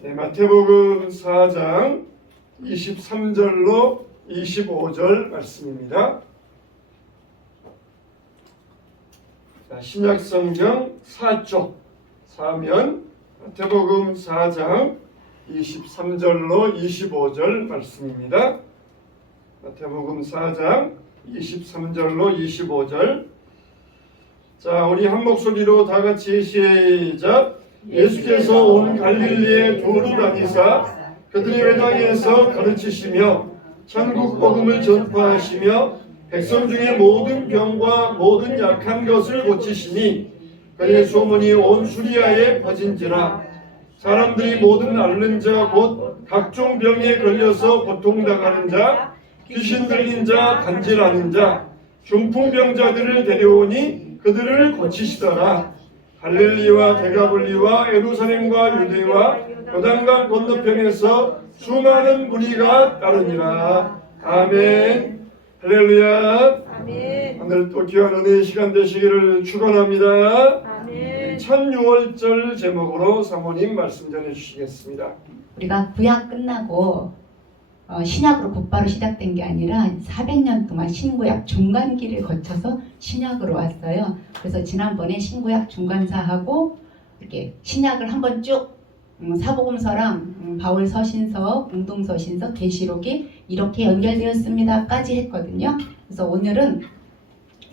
네, 마태복음 4장 23절로 25절 말씀입니다. 자, 신약성경 4쪽 4면 마태복음 4장 23절로 25절 말씀입니다. 마태복음 4장 23절로 25절. 자, 우리 한 목소리로 다 같이 시작. 예수께서 온 갈릴리에 두루 다니사 그들의 회당에서 가르치시며 천국 복음을 전파하시며 백성 중에 모든 병과 모든 약한 것을 고치시니 그의 소문이 온 수리아에 퍼진지라. 사람들이 모든 앓는 자 곧 각종 병에 걸려서 고통당하는 자, 귀신 들린 자, 간질하는 자, 중풍병자들을 데려오니 그들을 고치시더라. 갈릴리와 데가볼리와 예루살렘과 유대와 요단강 건너편에서 수많은 무리가 따르니라. 아멘. 할렐루야. 아멘. 오늘 또 귀한 은혜의 시간 되시기를 축원합니다. 아멘. 첫 6월절 제목으로 사모님 말씀 전해 주시겠습니다. 우리가 구약 끝나고 신약으로 곧바로 시작된 게 아니라 400년 동안 신구약 중간기를 거쳐서 신약으로 왔어요. 그래서 지난번에 신구약 중간사하고 이렇게 신약을 한번 쭉 사복음서랑 바울 서신서, 공동 서신서, 계시록이 이렇게 연결되었습니다까지 했거든요. 그래서 오늘은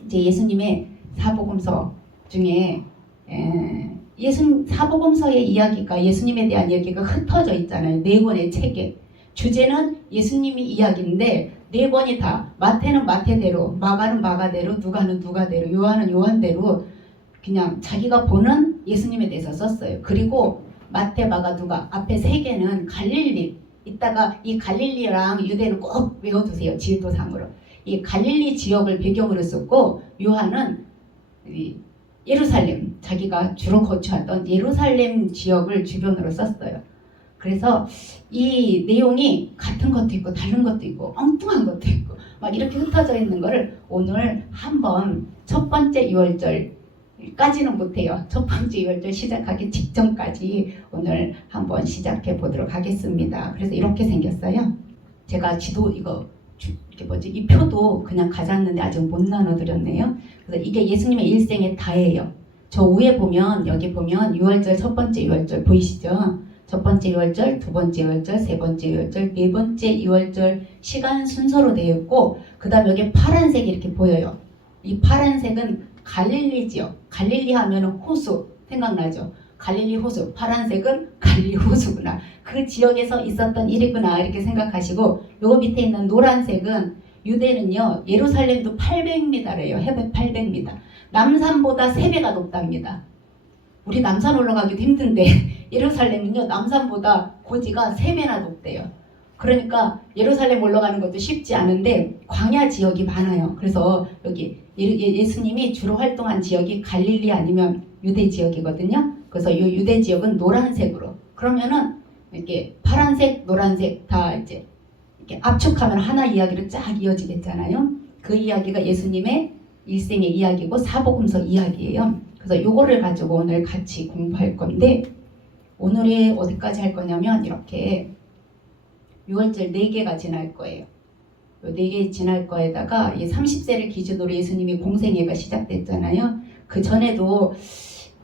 이제 예수님의 사복음서 중에 사복음서의 이야기가 예수님에 대한 이야기가 흩어져 있잖아요. 4권의 책에. 주제는 예수님이 이야기인데 4권이 다 마태는 마태대로, 마가는 마가대로, 누가는 누가대로, 요한은 요한대로 그냥 자기가 보는 예수님에 대해서 썼어요. 그리고 마태, 마가, 누가 앞에 3개는 갈릴리, 이따가 이 갈릴리랑 유대를 꼭 외워두세요. 지도상으로. 이 갈릴리 지역을 배경으로 썼고 요한은 예루살렘, 자기가 주로 거주했던 예루살렘 지역을 주변으로 썼어요. 그래서 이 내용이 같은 것도 있고 다른 것도 있고 엉뚱한 것도 있고 막 이렇게 흩어져 있는 거를 오늘 한번 첫 번째 6월절까지는 못해요. 첫 번째 6월절 시작하기 직전까지 오늘 한번 시작해 보도록 하겠습니다. 그래서 이렇게 생겼어요. 제가 지도 이 표도 그냥 가져왔는데 아직 못 나눠드렸네요. 그래서 이게 예수님의 일생의 다예요. 저 위에 보면 여기 보면 6월절 첫 번째 6월절 보이시죠? 첫 번째 6월절, 두 번째 6월절, 세 번째 6월절, 네 번째 6월절 시간 순서로 되어 있고 그 다음 여기 파란색이 이렇게 보여요. 이 파란색은 갈릴리 지역, 갈릴리 하면 호수 생각나죠? 갈릴리 호수, 파란색은 갈릴리 호수구나. 그 지역에서 있었던 일이구나 이렇게 생각하시고 요거 밑에 있는 노란색은 유대는요 예루살렘도 800m래요. 해발 800m. 남산보다 3배가 높답니다. 우리 남산 올라가기도 힘든데 예루살렘은요 남산보다 고지가 3배나 높대요. 그러니까 예루살렘 올라가는 것도 쉽지 않은데 광야 지역이 많아요. 그래서 여기 예수님이 주로 활동한 지역이 갈릴리 아니면 유대 지역이거든요. 그래서 이 유대 지역은 노란색으로 그러면은 이렇게 파란색, 노란색 다 이제 이렇게 압축하면 하나 이야기로 쫙 이어지겠잖아요. 그 이야기가 예수님의 일생의 이야기고 사복음서 이야기예요. 그래서 요거를 가지고 오늘 같이 공부할 건데 오늘이 어디까지 할 거냐면 이렇게 6월절 4개가 지날 거예요. 요 4개 지날 거에다가 30세를 기준으로 예수님이 공생애가 시작됐잖아요. 그 전에도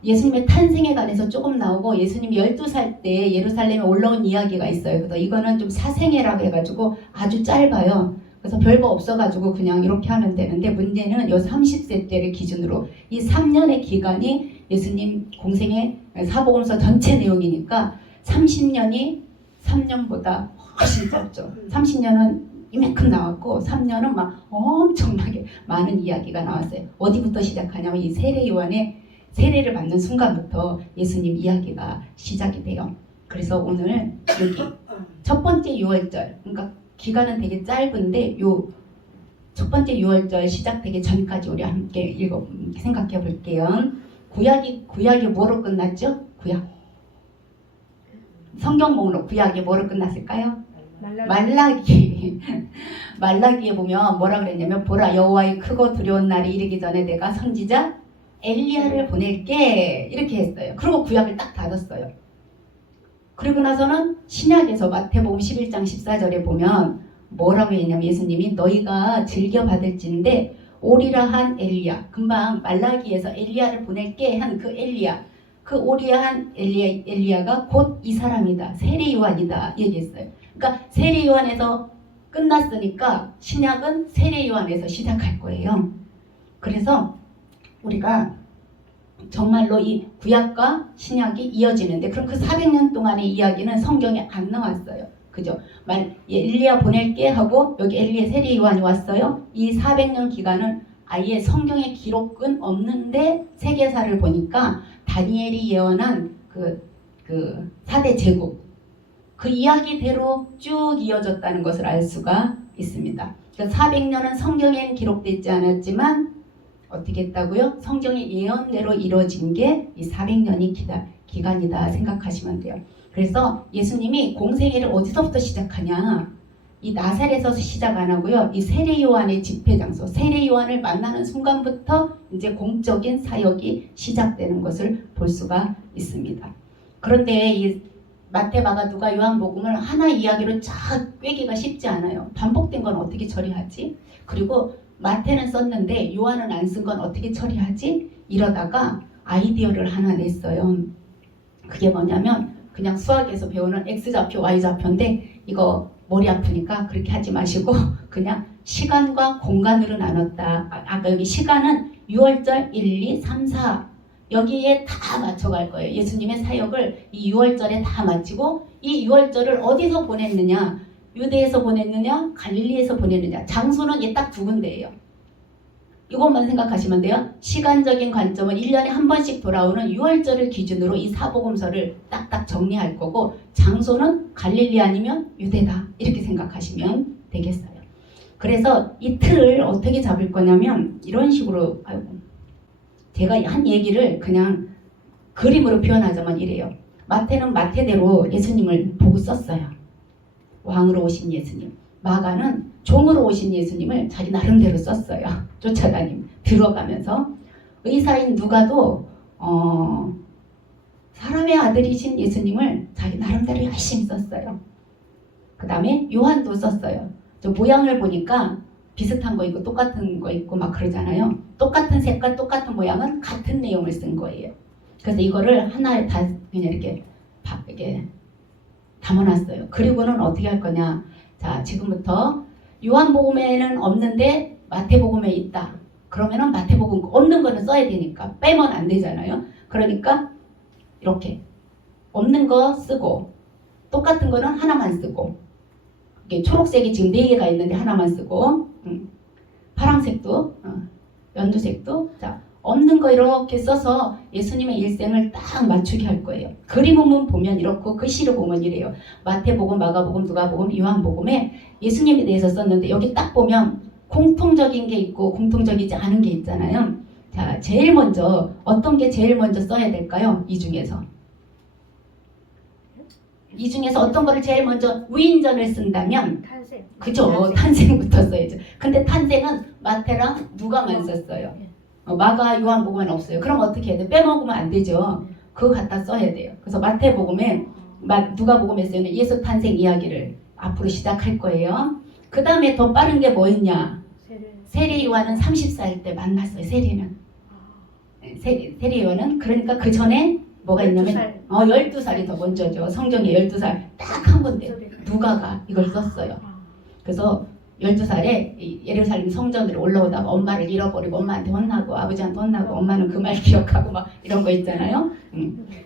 예수님의 탄생에 관해서 조금 나오고 예수님이 12살 때 예루살렘에 올라온 이야기가 있어요. 그래서 이거는 좀 사생애라고 해가지고 아주 짧아요. 그래서 별거 없어가지고 그냥 이렇게 하면 되는데 문제는 요 30세 때를 기준으로 이 3년의 기간이 예수님 공생의 사복음서 전체 내용이니까 30년이 3년보다 훨씬 짧죠. 30년은 이만큼 나왔고 3년은 막 엄청나게 많은 이야기가 나왔어요. 어디부터 시작하냐면 이 세례 요한의 세례를 받는 순간부터 예수님 이야기가 시작이 돼요. 그래서 오늘 여기 첫 번째 6월절 그러니까 기간은 되게 짧은데 요 첫 번째 6월절 시작되기 전까지 우리 함께 생각해 볼게요. 구약이 뭐로 끝났죠? 구약. 성경 목록 구약이 뭐로 끝났을까요? 말라기. 말라기에 보면 뭐라 그랬냐면 보라 여호와의 크고 두려운 날이 이르기 전에 내가 선지자 엘리야를 보낼게 이렇게 했어요. 그리고 구약을 딱 닫았어요. 그리고 나서는 신약에서 마태복음 11장 14절에 보면 뭐라고 했냐면 예수님이 너희가 즐겨 받을진데 오리라 한 엘리야, 금방 말라기에서 엘리야를 보낼게 한 그 엘리야, 그 오리라 한 엘리야가 곧 이 사람이다, 세례 요한이다 얘기했어요. 그러니까 세례 요한에서 끝났으니까 신약은 세례 요한에서 시작할 거예요. 그래서 우리가 정말로 이 구약과 신약이 이어지는데, 그럼 그 400년 동안의 이야기는 성경에 안 나왔어요. 그죠? 엘리야 보낼게 하고 여기 엘리야 세례 요한이 왔어요. 이 400년 기간은 아예 성경에 기록은 없는데 세계사를 보니까 다니엘이 예언한 그 4대 제국 그 이야기대로 쭉 이어졌다는 것을 알 수가 있습니다. 그러니까 400년은 성경에는 기록되지 않았지만 어떻게 했다고요? 성경의 예언대로 이루어진 게 이 400년이 기간이다 생각하시면 돼요. 그래서 예수님이 공생애를 어디서부터 시작하냐? 이 나사렛에서 시작 안 하고요. 이 세례 요한의 집회 장소, 세례 요한을 만나는 순간부터 이제 공적인 사역이 시작되는 것을 볼 수가 있습니다. 그런데 이 마태, 마가, 누가, 요한복음을 하나 이야기로 쫙 꿰기가 쉽지 않아요. 반복된 건 어떻게 처리하지? 그리고 마태는 썼는데 요한은 안 쓴 건 어떻게 처리하지? 이러다가 아이디어를 하나 냈어요. 그게 뭐냐면 그냥 수학에서 배우는 X좌표, Y좌표인데 이거 머리 아프니까 그렇게 하지 마시고 그냥 시간과 공간으로 나눴다. 아까 여기 시간은 6월절 1, 2, 3, 4 여기에 다 맞춰갈 거예요. 예수님의 사역을 이 6월절에 다 마치고 이 6월절을 어디서 보냈느냐? 유대에서 보냈느냐? 갈릴리에서 보냈느냐? 장소는 딱 두 군데예요. 이것만 생각하시면 돼요. 시간적인 관점은 1년에 한 번씩 돌아오는 6월절을 기준으로 이 사복음서를 딱딱 정리할 거고 장소는 갈릴리 아니면 유대다. 이렇게 생각하시면 되겠어요. 그래서 이 틀을 어떻게 잡을 거냐면 이런 식으로 제가 한 얘기를 그냥 그림으로 표현하자면 이래요. 마태는 마태대로 예수님을 보고 썼어요. 왕으로 오신 예수님. 마가는 종으로 오신 예수님을 자기 나름대로 썼어요. 쫓아다니며 들어가면서. 의사인 누가도 사람의 아들이신 예수님을 자기 나름대로 열심히 썼어요. 그 다음에 요한도 썼어요. 저 모양을 보니까 비슷한 거 있고 똑같은 거 있고 막 그러잖아요. 똑같은 색깔 똑같은 모양은 같은 내용을 쓴 거예요. 그래서 이거를 하나에 다 그냥 이렇게 담아놨어요. 그리고는 어떻게 할 거냐. 자, 지금부터 요한복음에는 없는데 마태복음에 있다. 그러면은 마태복음 없는 거는 써야 되니까 빼면 안 되잖아요. 그러니까 이렇게 없는 거 쓰고 똑같은 거는 하나만 쓰고 이게 초록색이 지금 4개가 있는데 하나만 쓰고 파란색도 연두색도 자 없는 거 이렇게 써서 예수님의 일생을 딱 맞추게 할 거예요. 그림은 보면 이렇고 글씨로 보면 이래요. 마태복음, 마가복음, 누가복음, 요한복음에 예수님에 대해서 썼는데 여기 딱 보면 공통적인 게 있고 공통적이지 않은 게 있잖아요. 자, 제일 먼저 어떤 게 제일 먼저 써야 될까요? 이 중에서 어떤 거를 제일 먼저 위인전을 쓴다면 탄생. 그죠? 탄생부터 써야죠. 근데 탄생은 마태랑 누가만 썼어요. 마가, 요한복음은 없어요. 그럼 어떻게 해야 돼? 빼먹으면 안 되죠. 그거 갖다 써야 돼요. 그래서 마태복음에 누가복음에 쓰는 예수 탄생 이야기를 앞으로 시작할 거예요. 그 다음에 더 빠른 게 뭐 있냐? 세례 요한은 30살 때 만났어요. 세례는. 세례 요한은 그러니까 그 전에 뭐가 있냐면 12살이 더 먼저죠. 성경에 12살 딱 한 군데 누가가 이걸 썼어요. 그래서 12살에 예루살렘 성전으로 올라오다가 엄마를 잃어버리고 엄마한테 혼나고 아버지한테 혼나고 엄마는 그 말 기억하고 막 이런 거 있잖아요.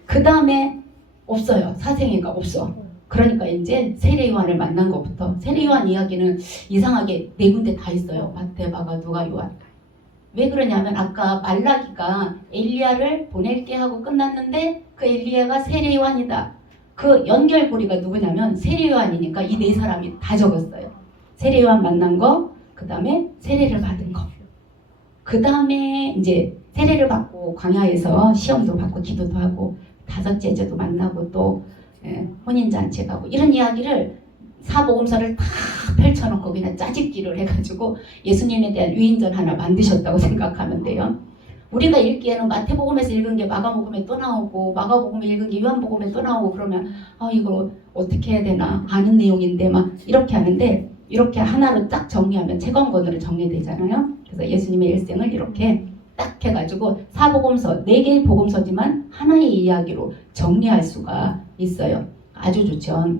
그 다음에 없어요. 사생애가 없어. 그러니까 이제 세례 요한을 만난 것부터 세례 요한 이야기는 이상하게 4군데 다 있어요. 마태, 마가, 누가, 요한. 왜 그러냐면 아까 말라기가 엘리야를 보낼게 하고 끝났는데 그 엘리야가 세례 요한이다. 그 연결고리가 누구냐면 세례 요한이니까 이 4사람이 다 적었어요. 세례 요한 만난 거, 그 다음에 세례를 받은 거. 그 다음에 이제 세례를 받고 광야에서 시험도 받고 기도도 하고 5째 제도 만나고 또 혼인잔치 가고 이런 이야기를 사복음서를 다 펼쳐놓고 그냥 짜집기를 해가지고 예수님에 대한 위인전 하나 만드셨다고 생각하면 돼요. 우리가 읽기에는 마태복음에서 읽은 게 마가복음에 또 나오고 마가복음에 읽은 게 요한복음에 또 나오고 그러면 이걸 어떻게 해야 되나 아는 내용인데 막 이렇게 하는데 이렇게 하나로 딱 정리하면 책원본으로 정리되잖아요. 그래서 예수님의 일생을 이렇게 딱 해가지고 사복음서 4개의 복음서지만 하나의 이야기로 정리할 수가 있어요. 아주 좋죠.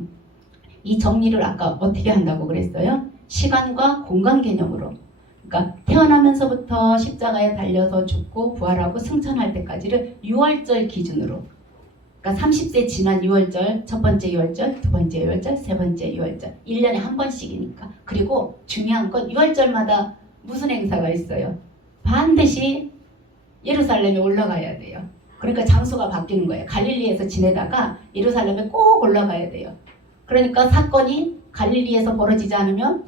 이 정리를 아까 어떻게 한다고 그랬어요? 시간과 공간 개념으로. 그러니까 태어나면서부터 십자가에 달려서 죽고 부활하고 승천할 때까지를 6월절 기준으로. 그러니까 30세 지난 6월절, 첫 번째 6월절, 두 번째 6월절, 세 번째 6월절. 1년에 한 번씩이니까. 그리고 중요한 건 6월절마다 무슨 행사가 있어요? 반드시 예루살렘에 올라가야 돼요. 그러니까 장소가 바뀌는 거예요. 갈릴리에서 지내다가 예루살렘에 꼭 올라가야 돼요. 그러니까 사건이 갈릴리에서 벌어지지 않으면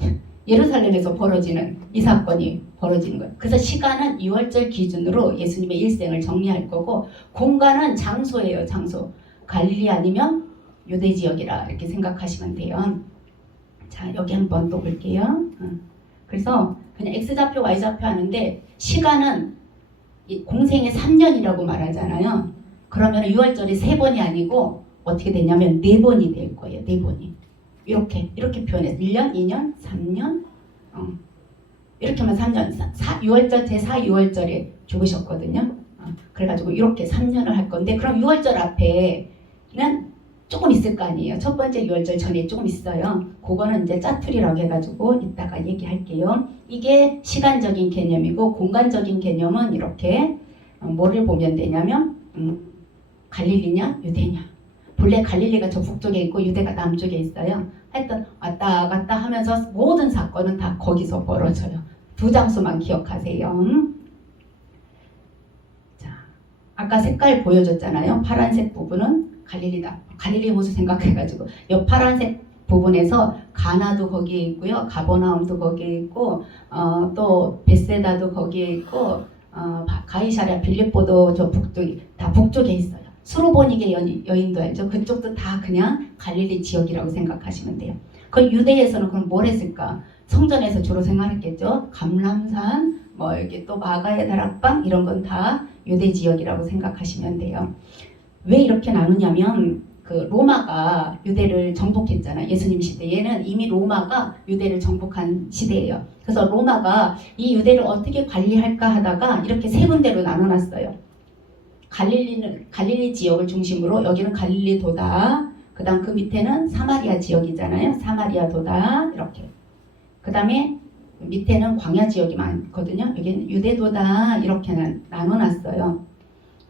예루살렘에서 벌어지는 이 사건이 벌어지는 거예요. 그래서 시간은 6월절 기준으로 예수님의 일생을 정리할 거고 공간은 장소예요. 장소. 갈릴리 아니면 유대 지역이라 이렇게 생각하시면 돼요. 자, 여기 한번 또 볼게요. 그래서 그냥 X좌표, Y좌표 하는데 시간은 공생의 3년이라고 말하잖아요. 그러면 6월절이 3번이 아니고 어떻게 되냐면 4번이 될 거예요. 4번이. 이렇게 표현해서 1년, 2년, 3년 이렇게 하면 3년 6월절 제4 6월절에 죽으셨거든요. 그래가지고 이렇게 3년을 할 건데 그럼 6월절 앞에는 조금 있을 거 아니에요. 첫 번째 6월절 전에 조금 있어요. 그거는 이제 짜투리라고 해가지고 이따가 얘기할게요. 이게 시간적인 개념이고 공간적인 개념은 이렇게 뭐를 보면 되냐면 갈릴리냐 유대냐. 본래 갈릴리가 저 북쪽에 있고 유대가 남쪽에 있어요. 하여튼 왔다 갔다 하면서 모든 사건은 다 거기서 벌어져요. 두 장소만 기억하세요. 자, 아까 색깔 보여줬잖아요. 파란색 부분은 갈릴리다. 갈릴리 호수 생각해가지고 이 파란색 부분에서 가나도 거기에 있고요. 가버나움도 거기에 있고 또 베세다도 거기에 있고 가이사랴 빌립보도 저 북쪽에 다 북쪽에 있어요. 수로보니게 여인도 알죠? 그쪽도 다 그냥 갈릴리 지역이라고 생각하시면 돼요. 그 유대에서는 그럼 뭘 했을까? 성전에서 주로 생활했겠죠. 감람산, 뭐 이렇게 또 마가의 다락방 이런 건 다 유대 지역이라고 생각하시면 돼요. 왜 이렇게 나누냐면 그 로마가 유대를 정복했잖아요. 예수님 시대에는 이미 로마가 유대를 정복한 시대예요. 그래서 로마가 이 유대를 어떻게 관리할까 하다가 이렇게 세 군데로 나눠놨어요. 갈릴리 지역을 중심으로 여기는 갈릴리 도다. 그 다음 그 밑에는 사마리아 지역이잖아요. 사마리아 도다 이렇게. 그 다음에 밑에는 광야 지역이 많거든요. 여기는 유대도다 이렇게 나눠놨어요.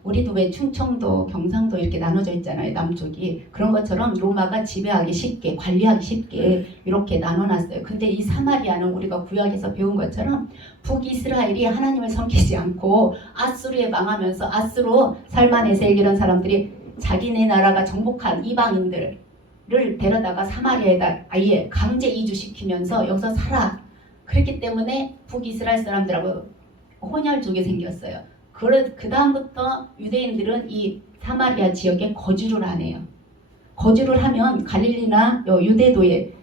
우리도 왜 충청도, 경상도 이렇게 나눠져 있잖아요. 남쪽이. 그런 것처럼 로마가 지배하기 쉽게, 관리하기 쉽게 이렇게 나눠놨어요. 근데 이 사마리아는 우리가 구약에서 배운 것처럼 북이스라엘이 하나님을 섬기지 않고 아수르에 망하면서 아수르, 살마네셀 이런 사람들이 자기네 나라가 정복한 이방인들을 데려다가 사마리아에다 아예 강제 이주시키면서 여기서 살아. 그렇기 때문에 북이스라엘 사람들하고 혼혈족이 생겼어요. 그 다음부터 유대인들은 이 사마리아 지역에 거주를 안 해요. 거주를 하면 갈릴리나 유대도에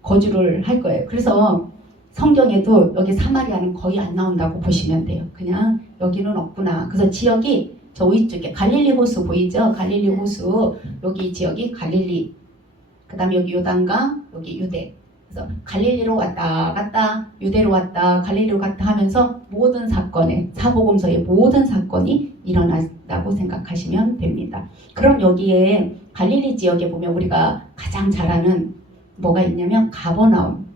거주를 할 거예요. 그래서 성경에도 여기 사마리아는 거의 안 나온다고 보시면 돼요. 그냥 여기는 없구나. 그래서 지역이 저 위쪽에 갈릴리 호수 보이죠? 갈릴리 호수 여기 지역이 갈릴리. 그 다음에 여기 요단강, 여기 유대. 그래서 갈릴리로 왔다 갔다 유대로 왔다 갈릴리로 갔다 하면서 모든 사건에 사복음서의 모든 사건이 일어났다고 생각하시면 됩니다. 그럼 여기에 갈릴리 지역에 보면 우리가 가장 잘 아는 뭐가 있냐면 가버나움.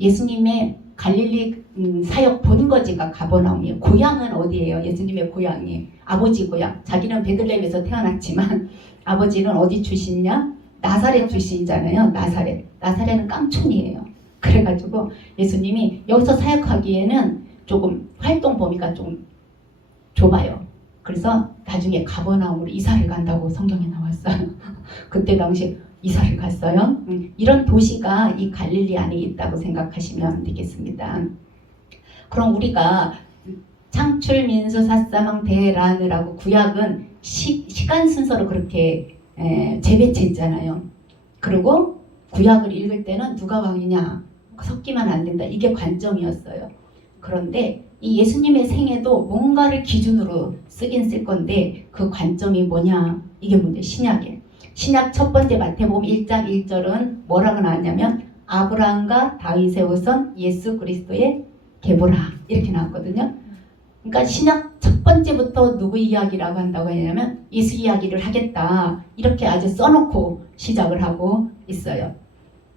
예수님의 갈릴리 사역 본거지가 가버나움이에요. 고향은 어디예요? 예수님의 고향이 아버지 고향. 자기는 베들레헴에서 태어났지만 아버지는 어디 출신이냐? 나사렛 출신이잖아요. 나사렛은 깡촌이에요. 그래가지고 예수님이 여기서 사역하기에는 조금 활동 범위가 좀 좁아요. 그래서 나중에 가버나움으로 이사를 간다고 성경에 나왔어요. 그때 당시 이사를 갔어요. 이런 도시가 이 갈릴리 안에 있다고 생각하시면 되겠습니다. 그럼 우리가 창출, 민수, 사사망, 대란이라고 구약은 시간 순서로 그렇게 재배치했잖아요. 그리고 구약을 읽을 때는 누가 왕이냐 섞이면 안 된다. 이게 관점이었어요. 그런데 이 예수님의 생애도 뭔가를 기준으로 쓰긴 쓸 건데 그 관점이 뭐냐? 이게 문제. 신약에. 신약 첫 번째 마태복음 1장 1절은 뭐라고 나왔냐면 아브라함과 다윗의 후손 예수 그리스도의 계보라 이렇게 나왔거든요. 그러니까 신약 첫 번째부터 누구 이야기라고 한다고 하냐면 예수 이야기를 하겠다 이렇게 아주 써놓고 시작을 하고 있어요.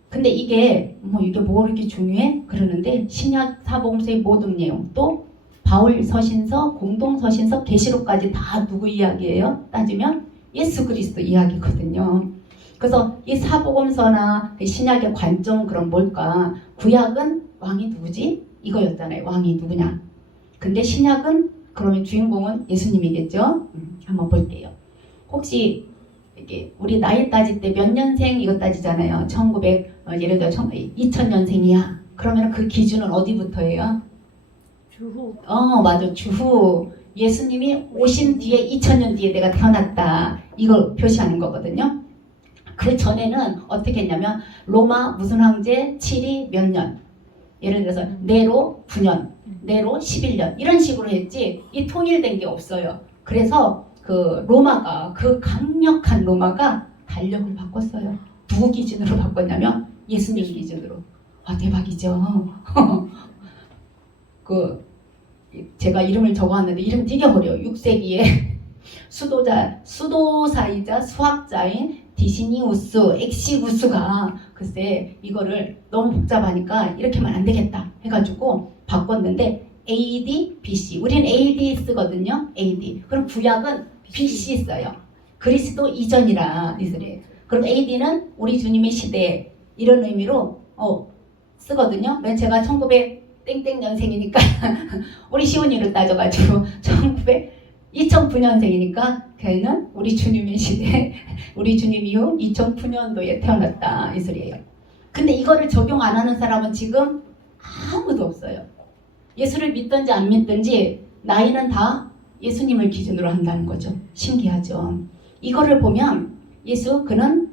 근데 이게 이게 뭐 이렇게 중요해? 그러는데 신약 사복음서의 모든 내용 또 바울 서신서, 공동 서신서, 계시록까지 다 누구 이야기예요? 따지면 예수 그리스도 이야기거든요. 그래서 이 사복음서나 신약의 관점 그럼 뭘까? 구약은 왕이 누구지? 이거였잖아요. 왕이 누구냐? 근데 신약은 그러면 주인공은 예수님이겠죠? 한번 볼게요. 혹시 이게 우리 나이 따질 때 몇 년생 이거 따지잖아요. 1900 예를 들어 2000년생이야. 그러면 그 기준은 어디부터예요? 주후. 맞아. 주후. 예수님이 오신 뒤에 2000년 뒤에 내가 태어났다. 이걸 표시하는 거거든요. 그 전에는 어떻게 했냐면 로마 무슨 황제 7이 몇 년. 예를 들어서 네로 9년, 네로 11년 이런 식으로 했지 이 통일된 게 없어요. 그래서 그 로마가 그 강력한 로마가 달력을 바꿨어요. 누구 기준으로 바꿨냐면 예수님 기준으로. 아 대박이죠. 그 제가 이름을 적어왔는데 이름 되게 어려워요. 6세기에 수도사이자 수학자인 디시니우스 엑시구스가 글쎄 이거를 너무 복잡하니까 이렇게 하면 안 되겠다 해가지고 바꿨는데 AD, BC. 우리는 AD 쓰거든요. AD. 그럼 구약은 BC 써요. 그리스도 이전이라 이스라엘. 그럼 AD는 우리 주님의 시대 이런 의미로 쓰거든요. 왜 제가 1900 땡땡년생이니까 우리 시온이로 따져가지고 2009년생이니까 걔는 우리 주님의 시대 우리 주님 이후 2009년도에 태어났다 이 소리예요. 근데 이거를 적용 안 하는 사람은 지금 아무도 없어요. 예수를 믿든지 안 믿든지 나이는 다 예수님을 기준으로 한다는 거죠. 신기하죠. 이거를 보면 예수 그는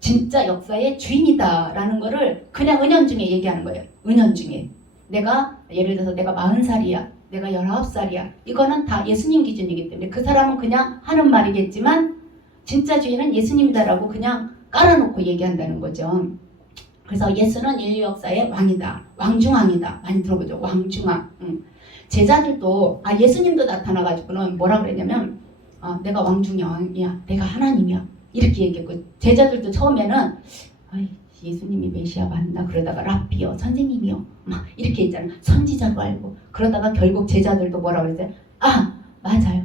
진짜 역사의 주인이다라는 거를 그냥 은연중에 얘기하는 거예요. 은연중에. 내가 예를 들어서 내가 40살이야. 내가 19살이야. 이거는 다 예수님 기준이기 때문에 그 사람은 그냥 하는 말이겠지만 진짜 주인은 예수님이다라고 그냥 깔아놓고 얘기한다는 거죠. 그래서 예수는 인류 역사의 왕이다. 왕중왕이다. 많이 들어보죠. 왕중왕. 제자들도 예수님도 나타나가지고는 뭐라 그랬냐면 내가 왕중왕이야. 내가 하나님이야. 이렇게 얘기했고 제자들도 처음에는 예수님이 메시아 맞나 그러다가 랍비요 선생님이요 막 이렇게 했잖아. 선지자로 알고 그러다가 결국 제자들도 뭐라 그랬어요? 맞아요.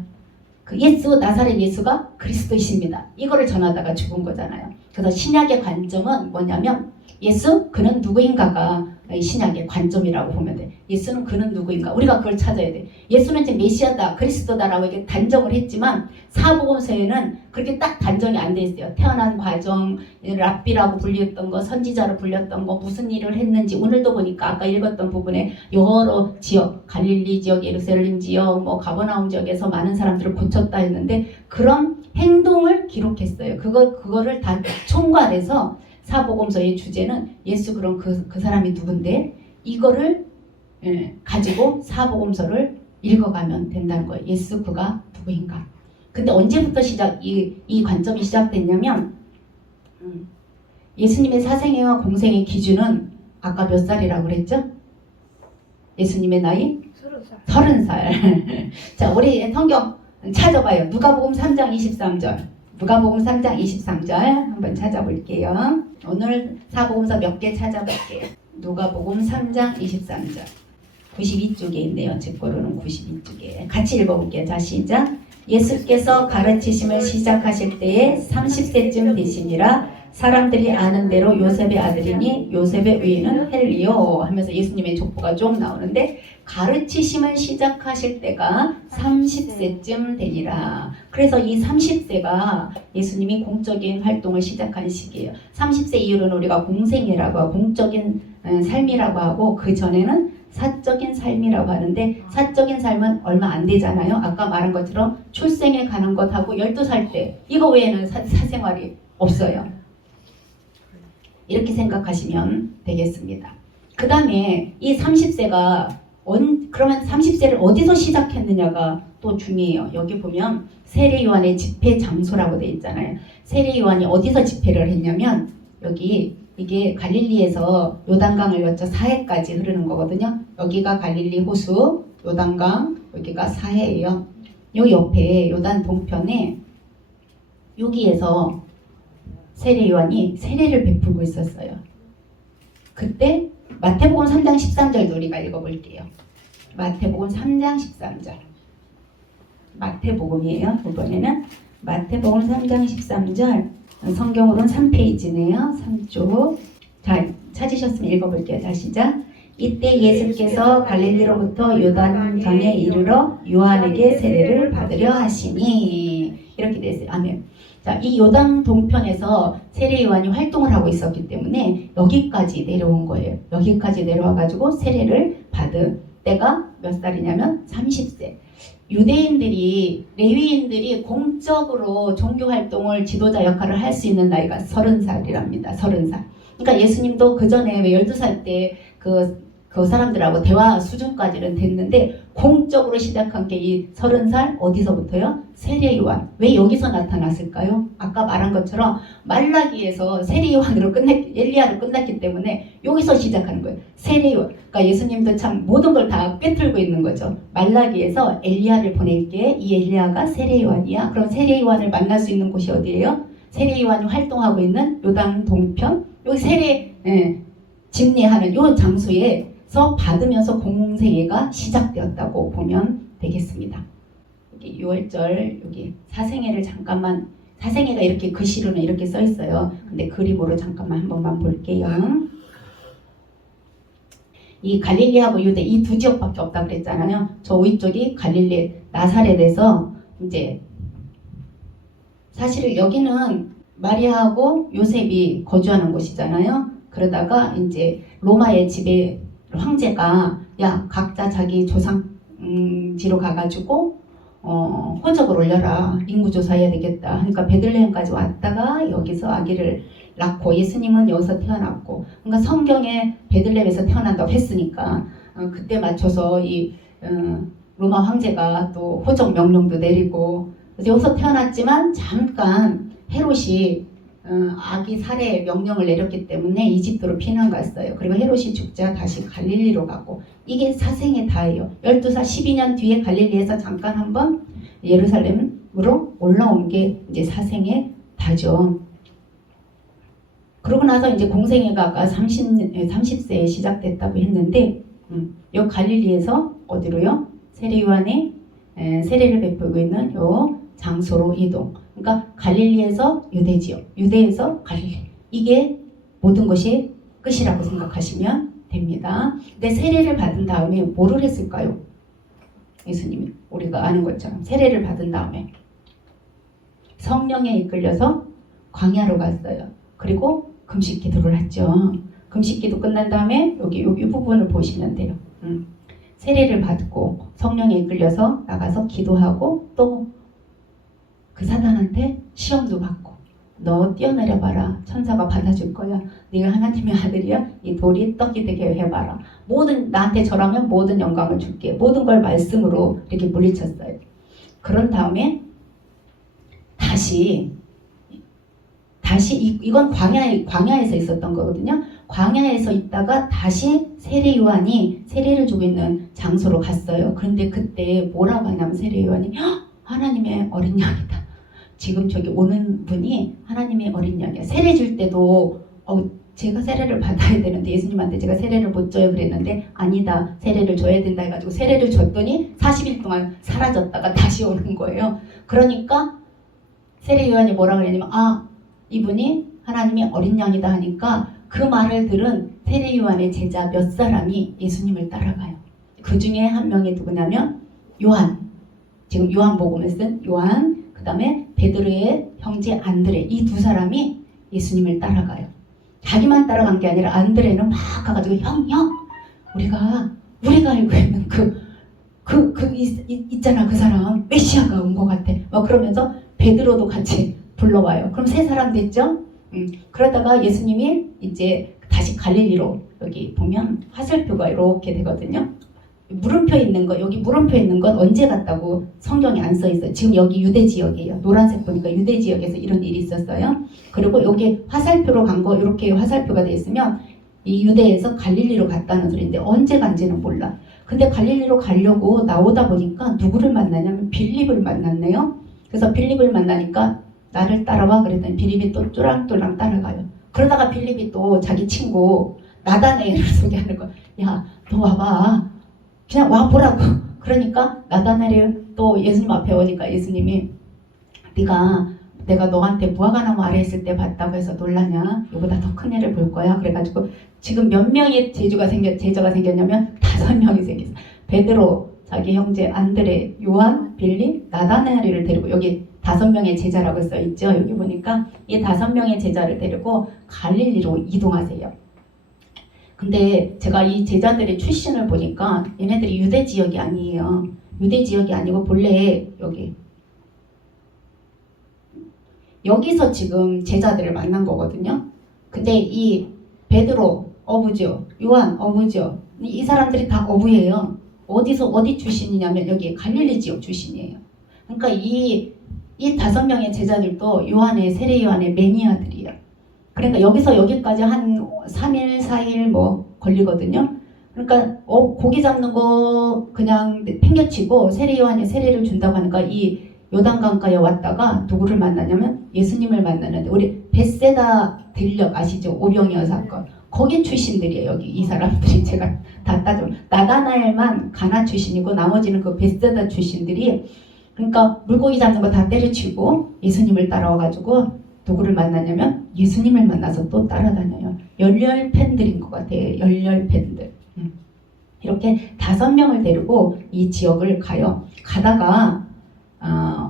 그 예수 나사렛 예수가 그리스도이십니다. 이거를 전하다가 죽은 거잖아요. 그래서 신약의 관점은 뭐냐면 예수 그는 누구인가가 신약의 관점이라고 보면 돼. 예수는 그는 누구인가 우리가 그걸 찾아야 돼. 예수는 이제 메시아다 그리스도다라고 이렇게 단정을 했지만 사복음서에는 그렇게 딱 단정이 안 돼 있어요. 태어난 과정, 랍비라고 불렸던 거, 선지자로 불렸던 거, 무슨 일을 했는지 오늘도 보니까 아까 읽었던 부분에 여러 지역, 갈릴리 지역, 예루살렘 지역, 가버나움 지역에서 많은 사람들을 고쳤다 했는데 그런 행동을 기록했어요. 그거를 다 총괄해서 사복음서의 주제는 예수 그럼 그 사람이 누군데 이거를 가지고 사복음서를 읽어가면 된다는 거예요. 예수 그가 누구인가. 근데 언제부터 이 관점이 시작됐냐면 예수님의 사생애와 공생의 기준은 아까 몇 살이라고 그랬죠? 예수님의 나이? 30살. 자, 우리 성경 찾아봐요. 누가복음 3장 23절. 누가복음 3장 23절 한번 찾아볼게요. 오늘 사복음서 몇 개 찾아볼게요. 누가복음 3장 23절. 92쪽에 있네요. 제 거로는 92쪽에. 같이 읽어볼게요. 자, 시작. 예수께서 가르치심을 시작하실 때에 30세쯤 되시니라. 사람들이 아는 대로 요셉의 아들이니 요셉의 위인은 헬리오 하면서 예수님의 족보가 좀 나오는데 가르치심을 시작하실 때가 30세쯤 되니라. 그래서 이 30세가 예수님이 공적인 활동을 시작한 시기예요. 30세 이후로는 우리가 공생애라고 하고 공적인 삶이라고 하고 그 전에는 사적인 삶이라고 하는데 사적인 삶은 얼마 안 되잖아요. 아까 말한 것처럼 출생에 가는 것하고 12살 때 이거 외에는 사생활이 없어요. 이렇게 생각하시면 되겠습니다. 그 다음에 이 30세가 그러면 30세를 어디서 시작했느냐가 또 중요해요. 여기 보면 세례 요한의 집회 장소라고 돼 있잖아요. 세례 요한이 어디서 집회를 했냐면 여기 이게 갈릴리에서 요단강을 거쳐 사해까지 흐르는 거거든요. 여기가 갈릴리 호수, 요단강, 여기가 사해예요. 요 옆에 요단 동편에 여기에서 세례 요한이 세례를 베풀고 있었어요. 그때 마태복음 3장 13절도 우리가 읽어볼게요. 마태복음 3장 13절. 마태복음이에요. 이번에는 마태복음 3장 13절. 성경으로는 3페이지네요. 3쪽. 자, 찾으셨으면 읽어볼게요. 자, 시작. 이때 예수께서 갈릴리로부터 요단강에 이르러 요한에게 세례를 받으려 하시니. 이렇게 됐어요. 아멘. 자, 이 요단 동편에서 세례 요한이 활동을 하고 있었기 때문에 여기까지 내려온 거예요. 여기까지 내려와가지고 세례를 받은 때가 몇 살이냐면 30세. 유대인들이, 레위인들이 공적으로 종교 활동을 지도자 역할을 할 수 있는 나이가 30살이랍니다. 30살. 그러니까 예수님도 그 전에 12살 때 그 사람들하고 대화 수준까지는 됐는데 공적으로 시작한 게 이 30살 어디서부터요? 세례 요한. 왜 여기서 나타났을까요? 아까 말한 것처럼 말라기에서 세례 요한으로 엘리야로 끝났기 때문에 여기서 시작하는 거예요. 세례 요한. 그러니까 예수님도 참 모든 걸 다 꿰뚫고 있는 거죠. 말라기에서 엘리야를 보낼게. 이 엘리야가 세례 요한이야. 그럼 세례 요한을 만날 수 있는 곳이 어디예요? 세례 요한이 활동하고 있는 요단 동편. 여기 세례 집례하는 요 장소에서 받으면서 공생애가 시작되었다고 보면 되겠습니다. 여기 6월절 여기 사생애를 잠깐만, 사생애가 이렇게 글씨로는 이렇게 써 있어요. 근데 그림으로 잠깐만 한 번만 볼게요. 이 갈릴리하고 유대 이 두 지역밖에 없다 그랬잖아요. 저 위쪽이 갈릴리 나사렛에서 이제 사실 여기는 마리아하고 요셉이 거주하는 곳이잖아요. 그러다가 이제 로마의 지배 황제가 야 각자 자기 조상지로 가가지고 호적을 올려라. 인구 조사해야 되겠다. 그러니까 베들레헴까지 왔다가 여기서 아기를 낳고 예수님은 여기서 태어났고 그러니까 성경에 베들레헴에서 태어난다고 했으니까 그때 맞춰서 이 로마 황제가 또 호적 명령도 내리고 그래서 여기서 태어났지만 잠깐 헤롯이 아기 살해 명령을 내렸기 때문에 이집트로 피난 갔어요. 그리고 헤롯이 죽자 다시 갈릴리로 가고 이게 사생의 다예요. 12살 12년 뒤에 갈릴리에서 잠깐 한번 예루살렘으로 올라온 게 이제 사생의 다죠. 그러고 나서 이제 공생애가 아까 30세에 시작됐다고 했는데 요 갈릴리에서 어디로요? 세례 요한의 세례를 베풀고 있는 요 장소로 이동. 그러니까 갈릴리에서 유대 지역, 유대에서 갈릴리. 이게 모든 것이 끝이라고 생각하시면 됩니다. 근데 세례를 받은 다음에 뭐를 했을까요? 예수님이 우리가 아는 것처럼 세례를 받은 다음에 성령에 이끌려서 광야로 갔어요. 그리고 금식 기도를 했죠. 금식 기도 끝난 다음에 여기 이 부분을 보시면 돼요. 세례를 받고 성령에 이끌려서 나가서 기도하고 또 그 사단한테 시험도 받고 너 뛰어내려봐라. 천사가 받아줄 거야. 네가 하나님의 아들이야. 이 돌이 떡이 되게 해봐라. 모든 나한테 절하면 모든 영광을 줄게. 모든 걸 말씀으로 이렇게 물리쳤어요. 그런 다음에 다시 이건 광야에서 있었던 거거든요. 광야에서 있다가 다시 세례 요한이 세례를 주고 있는 장소로 갔어요. 그런데 그때 뭐라고 하냐면 세례 요한이 하나님의 어린 양이다. 지금 저기 오는 분이 하나님의 어린 양이야. 세례 줄 때도 제가 세례를 받아야 되는데 예수님한테 제가 세례를 못 줘요 그랬는데 아니다. 세례를 줘야 된다 해가지고 세례를 줬더니 40일 동안 사라졌다가 다시 오는 거예요. 그러니까 세례 요한이 뭐라고 그랬냐면 이분이 하나님의 어린 양이다 하니까 그 말을 들은 세례 요한의 제자 몇 사람이 예수님을 따라가요. 그 중에 한 명이 누구냐면 요한. 지금 요한복음을 쓴 요한, 그 다음에 베드로의 형제 안드레. 이 두 사람이 예수님을 따라가요. 자기만 따라간 게 아니라 안드레는 막 가가지고 형 우리가 알고 있는 있잖아 그 사람 메시아가 온 것 같아. 그러면서 베드로도 같이 불러와요. 그럼 세 사람 됐죠? 그러다가 예수님이 이제 다시 갈릴리로 여기 보면 화살표가 이렇게 되거든요. 물음표 있는 거, 여기 물음표 있는 건 언제 갔다고 성경에 안 써 있어요. 지금 여기 유대 지역이에요. 노란색 보니까 유대 지역에서 이런 일이 있었어요. 그리고 여기 화살표로 간 거, 이렇게 화살표가 돼 있으면 이 유대에서 갈릴리로 갔다는 소리인데 언제 간지는 몰라. 근데 갈릴리로 가려고 나오다 보니까 누구를 만나냐면 빌립을 만났네요. 그래서 빌립을 만나니까 나를 따라와 그랬더니 빌립이 또 뚜랑뚜랑 따라가요. 그러다가 빌립이 또 자기 친구 나다나엘을 소개하는 거야. 야, 너 와봐. 그냥 와보라고. 그러니까 나다나엘이 또 예수님 앞에 오니까 예수님이 내가 너한테 무화과나무 아래 있을 때 봤다고 해서 놀라냐? 이보다 더 큰 애를 볼 거야. 그래가지고 지금 몇 명의 제자가 생겼냐면 5명이 생겼어. 베드로, 자기 형제 안드레, 요한, 빌립, 나다나엘을 데리고 여기 5명의 제자라고 써 있죠. 여기 보니까 이 5명의 제자를 데리고 갈릴리로 이동하세요. 근데 제가 이 제자들의 출신을 보니까 얘네들이 유대 지역이 아니에요. 유대 지역이 아니고 본래 여기서 지금 제자들을 만난 거거든요. 근데 이 베드로 어부죠. 요한 어부죠. 이 사람들이 다 어부예요. 어디 출신이냐면 여기 갈릴리 지역 출신이에요. 그러니까 이 5명의 제자들도 세례 요한의 매니아들이에요. 그러니까 여기서 여기까지 한 3일, 4일 뭐 걸리거든요. 그러니까 고기 잡는 거 그냥 팽겨치고 세례 요한이 세례를 준다고 하니까 이 요단강가에 왔다가 누구를 만나냐면 예수님을 만나는데 우리 벳세다 들녘 아시죠? 오병이어 사건. 거기 출신들이에요. 여기 이 사람들이 제가 다 따져. 나다나엘만 가나 출신이고 나머지는 그 벳세다 출신들이 그러니까 물고기 잡는 거 다 때려치고 예수님을 따라와가지고 누구를 만나냐면 예수님을 만나서 또 따라다녀요. 열렬 팬들인 것 같아요. 열렬 팬들. 이렇게 5명을 데리고 이 지역을 가요. 가다가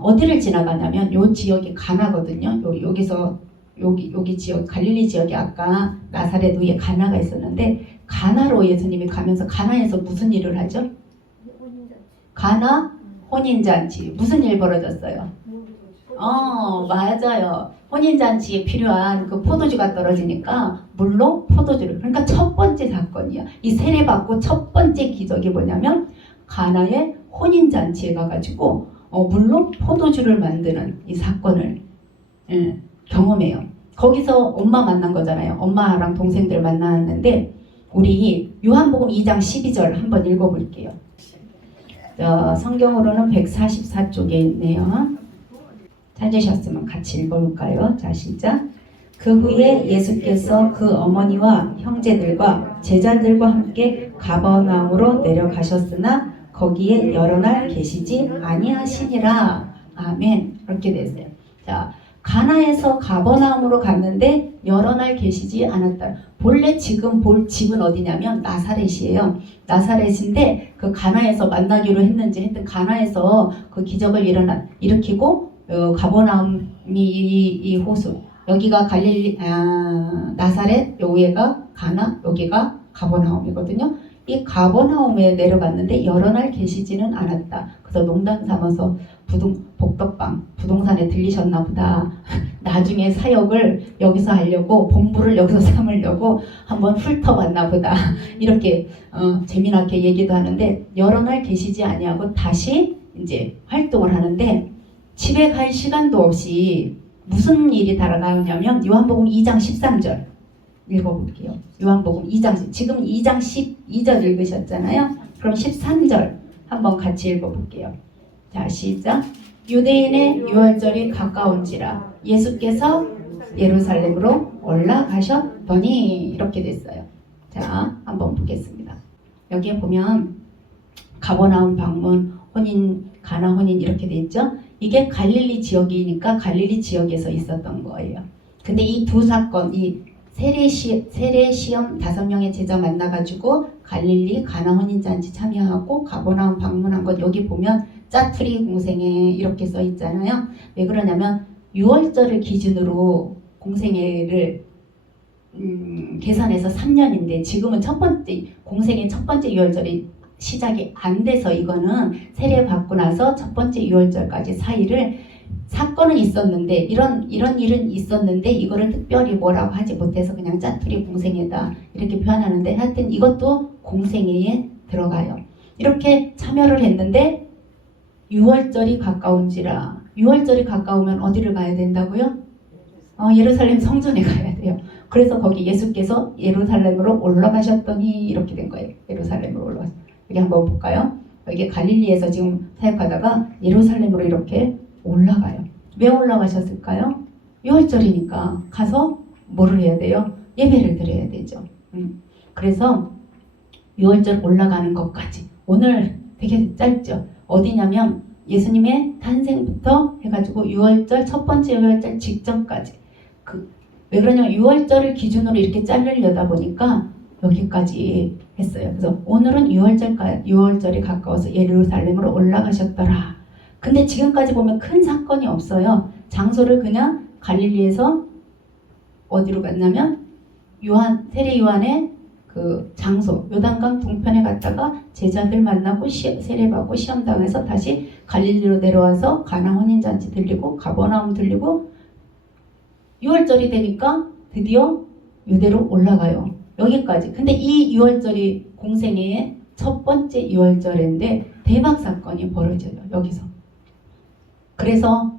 어디를 지나가냐면 요 지역이 가나거든요. 여기 지역 갈릴리 지역이 아까 나사렛 위에 가나가 있었는데 가나로 예수님이 가면서 가나에서 무슨 일을 하죠? 가나 혼인잔치. 무슨 일 벌어졌어요? 맞아요. 혼인잔치에 필요한 그 포도주가 떨어지니까 물로 포도주를. 그러니까 첫 번째 사건이야. 이 세례받고 첫 번째 기적이 뭐냐면 가나의 혼인잔치에 가가지고 물로 포도주를 만드는 이 사건을 경험해요. 거기서 엄마 만난 거잖아요. 엄마랑 동생들 만났는데 우리 요한복음 2장 12절 한번 읽어볼게요. 성경으로는 144쪽에 있네요. 찾으셨으면 같이 읽어볼까요? 자, 시작. 그 후에 예수께서 그 어머니와 형제들과 제자들과 함께 가버나움으로 내려가셨으나 거기에 여러 날 계시지 아니하시니라. 아멘. 이렇게 됐어요. 자, 가나에서 가버나움으로 갔는데 여러 날 계시지 않았다. 본래 지금 볼 집은 어디냐면 나사렛이에요. 나사렛인데 그 가나에서 만나기로 했는지 하여튼 가나에서 그 기적을 일으키고 가버나움이 이 호수 여기가 나사렛, 여기가 가나, 여기가 가버나움이거든요. 이 가버나움에 내려갔는데 여러 날 계시지는 않았다. 그래서 농담 삼아서 복덕방 부동산에 들리셨나 보다. 나중에 사역을 여기서 하려고 본부를 여기서 삼으려고 한번 훑어봤나 보다. 이렇게 재미나게 얘기도 하는데 여러 날 계시지 아니하고 다시 이제 활동을 하는데 집에 갈 시간도 없이 무슨 일이 달아나오냐면 요한복음 2장 13절 읽어볼게요. 요한복음 2장 지금 2장 12절 읽으셨잖아요. 그럼 13절 한번 같이 읽어볼게요. 자, 시작. 유대인의 유월절이 가까운지라 예수께서 예루살렘으로 올라가셨더니 이렇게 됐어요. 자, 한번 보겠습니다. 여기에 보면 가버나움 방문, 가나 혼인 이렇게 돼 있죠. 이게 갈릴리 지역이니까 갈릴리 지역에서 있었던 거예요. 근데 이 두 사건, 이 세례 시험 5명의 제자 만나가지고 갈릴리 가나 혼인잔치 참여하고 가버나움 방문한 것 여기 보면 짜투리 공생애 이렇게 써 있잖아요. 왜 그러냐면 6월절을 기준으로 공생애를 계산해서 3년인데 지금은 공생애 첫 번째 6월절이 시작이 안 돼서 이거는 세례 받고 나서 첫 번째 6월절까지 사이를 사건은 있었는데 이런 일은 있었는데 이거를 특별히 뭐라고 하지 못해서 그냥 짜투리 공생애다 이렇게 표현하는데 하여튼 이것도 공생애에 들어가요. 이렇게 참여를 했는데 6월절이 가까운지라 6월절이 가까우면 어디를 가야 된다고요? 예루살렘 성전에 가야 돼요. 그래서 거기 예수께서 예루살렘으로 올라가셨더니 이렇게 된 거예요. 예루살렘으로 올라가셨. 여기 한번 볼까요? 여기 갈릴리에서 지금 사역하다가 예루살렘으로 이렇게 올라가요. 왜 올라가셨을까요? 6월절이니까 가서 뭐를 해야 돼요? 예배를 드려야 되죠. 그래서 6월절 올라가는 것까지 오늘 되게 짧죠. 어디냐면 예수님의 탄생부터 해가지고 6월절 첫 번째 6월절 직전까지 왜 그러냐면 6월절을 기준으로 이렇게 자르려다 보니까 여기까지 했어요. 그래서 오늘은 6월절이 가까워서 예루살렘으로 올라가셨더라. 근데 지금까지 보면 큰 사건이 없어요. 장소를 그냥 갈릴리에서 어디로 갔냐면 세례 요한의 그 장소 요단강 동편에 갔다가 제자들 만나고 세례받고 시험당해서 다시 갈릴리로 내려와서 가나 혼인잔치 들리고 가버나움 들리고 6월절이 되니까 드디어 유대로 올라가요. 여기까지. 근데 이 6월절이 공생애의 첫 번째 6월절인데 대박 사건이 벌어져요. 여기서. 그래서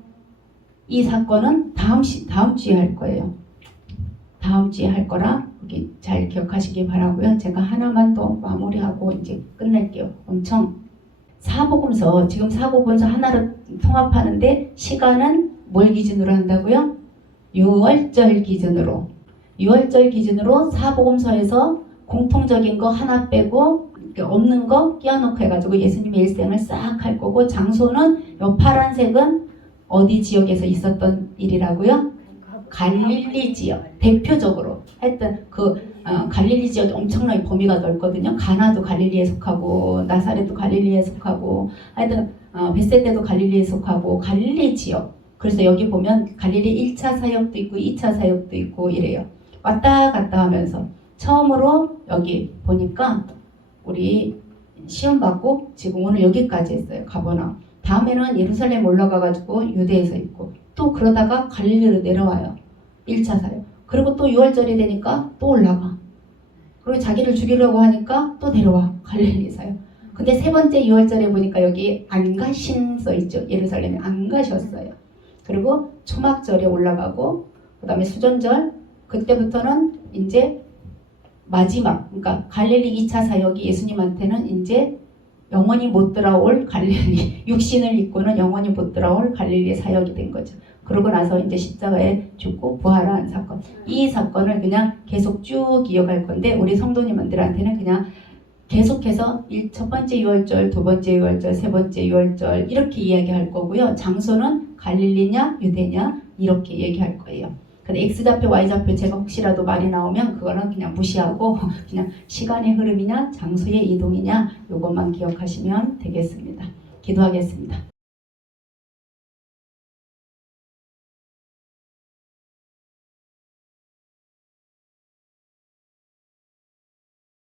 이 사건은 다음 주에 할 거예요. 다음 주에 할 거라 여기 잘 기억하시기 바라고요. 제가 하나만 더 마무리하고 이제 끝낼게요. 엄청 사복음서 지금 사복음서 하나로 통합하는데 시간은 뭘 기준으로 한다고요? 6월절 기준으로 사복음서에서 공통적인 거 하나 빼고 없는 거 끼워놓고 해가지고 예수님의 일생을 싹 할 거고 장소는 이 파란색은 어디 지역에서 있었던 일이라고요? 갈릴리 지역 대표적으로 하여튼 갈릴리 지역이 엄청나게 범위가 넓거든요. 가나도 갈릴리에 속하고 나사렛도 갈릴리에 속하고 하여튼 벳세다도 갈릴리에 속하고 갈릴리 지역. 그래서 여기 보면 갈릴리 1차 사역도 있고 2차 사역도 있고 이래요. 왔다 갔다 하면서 처음으로 여기 보니까 우리 시험 받고 지금 오늘 여기까지 했어요. 가버나움. 다음에는 예루살렘 올라가가지고 유대에서 있고 또 그러다가 갈릴리로 내려와요. 1차 사역. 그리고 또 6월절이 되니까 또 올라가. 그리고 자기를 죽이려고 하니까 또 내려와. 갈릴리 사역. 근데 세 번째 6월절에 보니까 여기 안 가신 써 있죠. 예루살렘에 안 가셨어요. 그리고 초막절에 올라가고 그 다음에 수전절 그때부터는 이제 마지막 그러니까 갈릴리 2차 사역이 예수님한테는 이제 영원히 못 돌아올 갈릴리 육신을 입고는 영원히 못 돌아올 갈릴리의 사역이 된 거죠. 그러고 나서 이제 십자가에 죽고 부활한 사건. 이 사건을 그냥 계속 쭉 이어갈 건데 우리 성도님들한테는 그냥 계속해서 첫 번째 6월절, 두 번째 6월절, 세 번째 6월절 이렇게 이야기할 거고요. 장소는 갈릴리냐 유대냐 이렇게 얘기할 거예요. 근데 X좌표, Y좌표 제가 혹시라도 말이 나오면 그거는 그냥 무시하고 그냥 시간의 흐름이냐 장소의 이동이냐 이것만 기억하시면 되겠습니다. 기도하겠습니다.